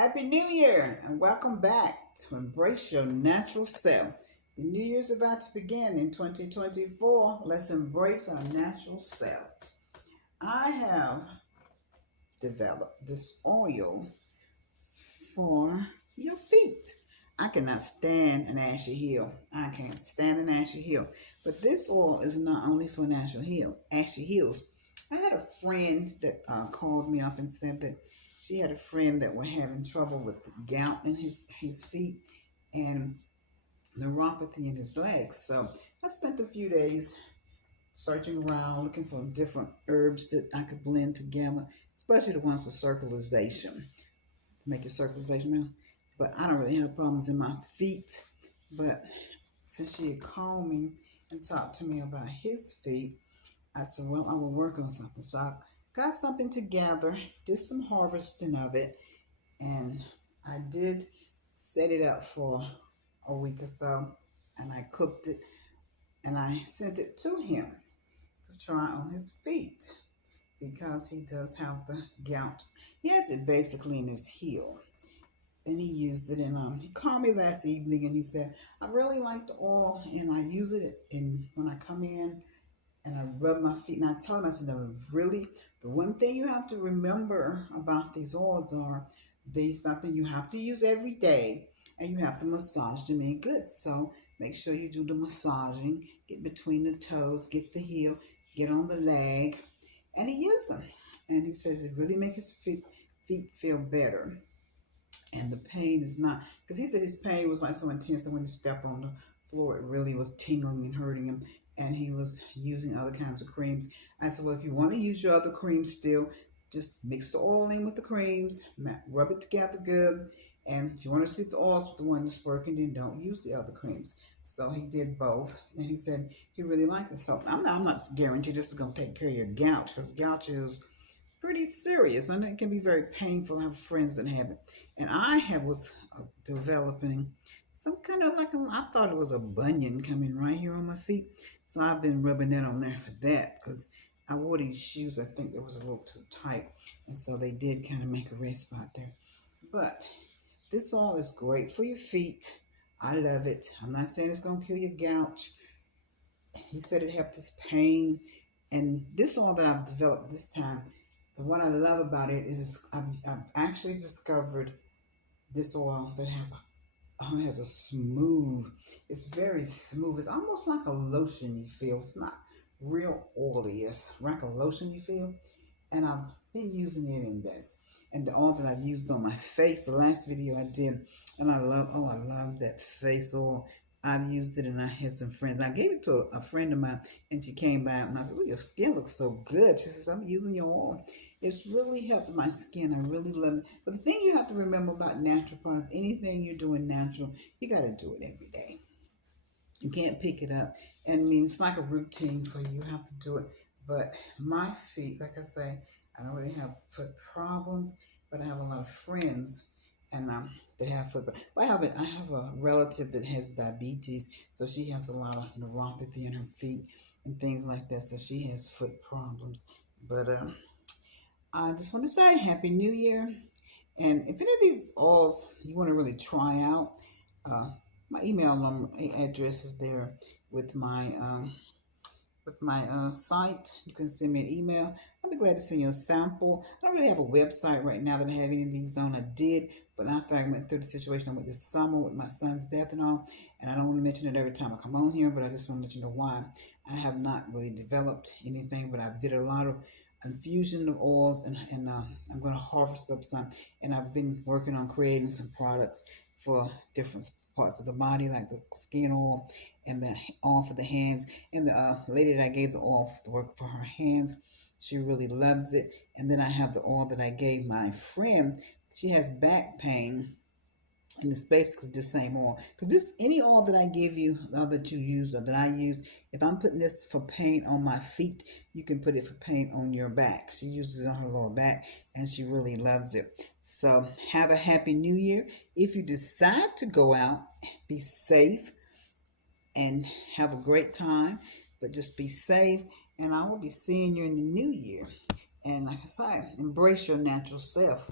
Happy New Year and welcome back to Embrace Your Natural Self. The New Year's about to begin in 2024. Let's embrace our natural selves. I have developed this oil for your feet. I cannot stand an ashy heel. I can't stand an ashy heel. But this oil is not only for ashy heels. I had a friend that called me up and said that she had a friend that were having trouble with gout in his feet and neuropathy in his legs. So I spent a few days searching around, looking for different herbs that I could blend together, especially the ones for circulation, to make your circulation move. But I don't really have problems in my feet. But since she had called me and talked to me about his feet, I said, well, I will work on something. So I got something together, did some harvesting of it, and I did set it up for a week or so, and I cooked it, and I sent it to him to try on his feet because he does have the gout. He has it basically in his heel, and he used it. And he called me last evening, and he said, "I really like the oil, and I use it in when I come in and I rub my feet." And I told him, I said, "No, really, the one thing you have to remember about these oils are they something you have to use every day, and you have to massage them in good. So make sure you do the massaging, get between the toes, get the heel, get on the leg." And he used them, and he says it really makes his feet feel better. And the pain is not, because he said his pain was like so intense that when he stepped on the floor, it really was tingling and hurting him. And he was using other kinds of creams. I said, well, if you want to use your other creams still, just mix the oil in with the creams, rub it together good. And if you want to see if the oil's the one that's working, then don't use the other creams. So he did both, and he said he really liked it. So I'm not guaranteed this is going to take care of your gout, because gout is pretty serious, and it can be very painful. I have friends that have it, and I have was developing some kind of like I thought it was a bunion coming right here on my feet, so I've been rubbing that on there for that because I wore these shoes. I think it was a little too tight, and so they did kind of make a red spot there. But this oil is great for your feet. I love it. I'm not saying it's gonna kill your gout. He said it helped his pain. And this oil that I've developed this time, what I love about it is I've actually discovered this oil that has a smooth, it's very smooth. It's almost like a lotiony feel. It's not real oily. It's like a lotiony feel. And I've been using it in this. And the oil that I've used on my face, the last video I did, and I love that face oil. I've used it and I had some friends. I gave it to a friend of mine and she came by and I said, "Oh, your skin looks so good." She says, "I'm using your oil. It's really helped my skin. I really love it." But the thing you have to remember about natural products, anything you're doing natural, you got to do it every day. You can't pick it up. And I mean, it's like a routine for you. You have to do it. But my feet, like I say, I don't really have foot problems, but I have a lot of friends and they have foot. But I have a relative that has diabetes, so she has a lot of neuropathy in her feet and things like that. So she has foot problems. But I just want to say Happy New Year. And if any of these oils you want to really try out, uh, my email number address is there with my site. You can send me an email. I'll be glad to send you a sample. I don't really have a website right now that I have any of these on. I did, but after I went through the situation I went this summer with my son's death and all, and I don't want to mention it every time I come on here, but I just want to let you know why. I have not really developed anything, but I did a lot of infusion of oils, and I'm going to harvest up some, and I've been working on creating some products for different parts of the body, like the skin oil and the oil for the hands. And the lady that I gave the oil to work for her hands, she really loves it. And then I have the oil that I gave my friend. She has back pain, and it's basically the same oil. Because this, any oil that I give you, that you use or that I use, if I'm putting this for pain on my feet, you can put it for pain on your back. She uses it on her lower back, and she really loves it. So have a happy new year. If you decide to go out, be safe and have a great time, but just be safe. And I will be seeing you in the new year. And like I say, embrace your natural self.